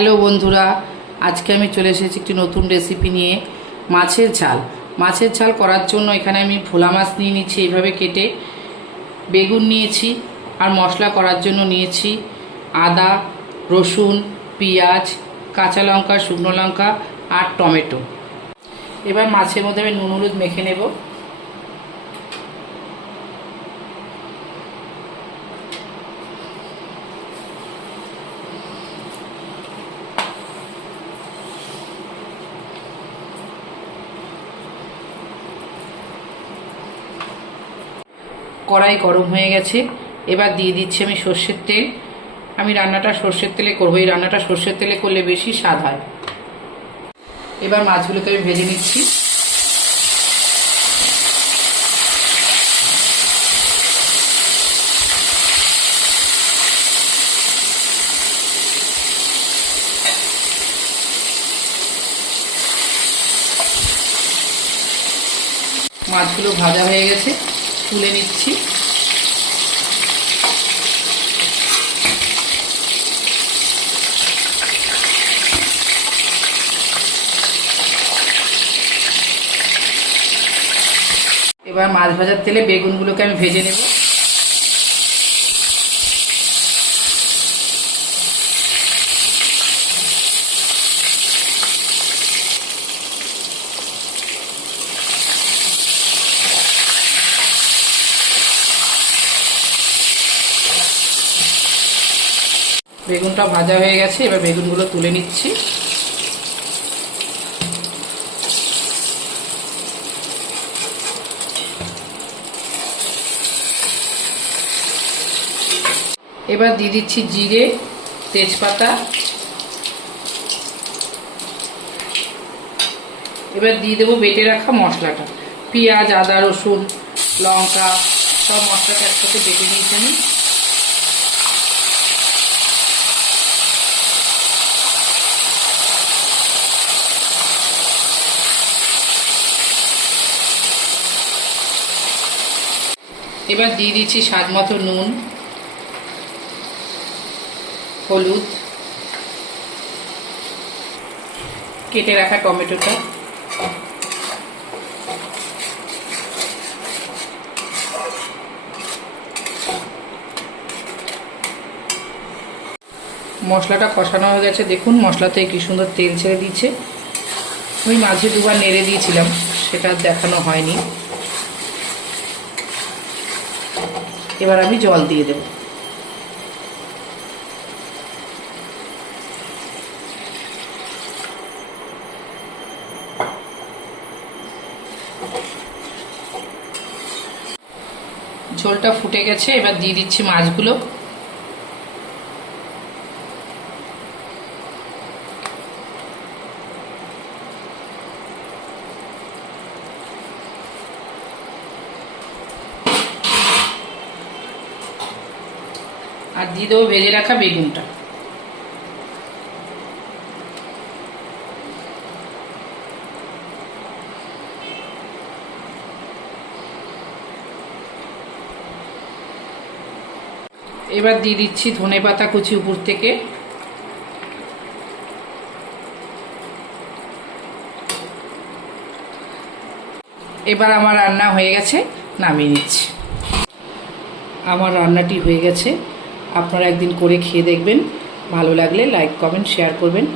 Hello বন্ধুরা, আজকে আমি চলে এসেছি একটি নতুন রেসিপি নিয়ে। মাছের ঝাল। মাছের ঝাল করার জন্য এখানে আমি ভোলা মাছ নিয়ে নিচ্ছি এইভাবে কেটে, বেগুন নিয়েছি, আর মশলা করার জন্য নিয়েছি আদা, রসুন, পেঁয়াজ, কাঁচা লঙ্কা, শুকনো লঙ্কা আর টমেটো। এবার মাছের মধ্যে আমি নুন হলুদ মেখে নেব। কড়াই গরম হয়ে গেছে, এবার দিয়ে দিচ্ছি আমি সর্ষের তেল। আমি রান্নাটা সর্ষের তেলে করবো, এই রান্নাটা সর্ষের তেলে করলে বেশি স্বাদ হয়। এবার মাছগুলোকে আমি ভেজে নিচ্ছি। মাছগুলো ভাজা হয়ে গেছে, তুলে নিচ্ছি। এবার মাছ ভাজার তেলে বেগুনগুলোকে আমি ভেজে নেব। বেগুনটা ভাজা হয়ে গেছে, এবার বেগুনগুলো তুলে নিচ্ছি। এবার দিয়ে দিচ্ছি জিরে, তেজপাতা। এবার দিয়ে দেবো বেটে রাখা মশলাটা, পেঁয়াজ, আদা, রসুন, লঙ্কা সব মশলাটা একসাথে বেটে নিয়েছি আমি। এবার দিয়ে দিচ্ছি স্বাদ মতো নুন, হলুদ, কেটে রাখা টমেটোটা, মশলাটা কষানো হয়ে গেছে। দেখুন মশলা থেকে কি সুন্দর তেল ছেড়ে দিচ্ছে। আমি মাঝে দুবার নেড়ে দিয়েছিলাম, সেটা দেখানো হয়নি। এবার আমি জল দিয়ে দেব। ঝোলটা ফুটে গেছে, এবার দিয়ে দিচ্ছি মাছগুলো। আর দিয়ে দেবো ভেজে রাখা বেগুনটা। এবার দিয়ে দিচ্ছি ধনেপাতা কুচি উপর থেকে। এবার আমার রান্না হয়ে গেছে, নামিয়ে নিচ্ছি। আমার রান্নাটি হয়ে গেছে, আপনারা একদিন করে খেয়ে দেখবেন। ভালো লাগলে লাইক, কমেন্ট, শেয়ার করবেন।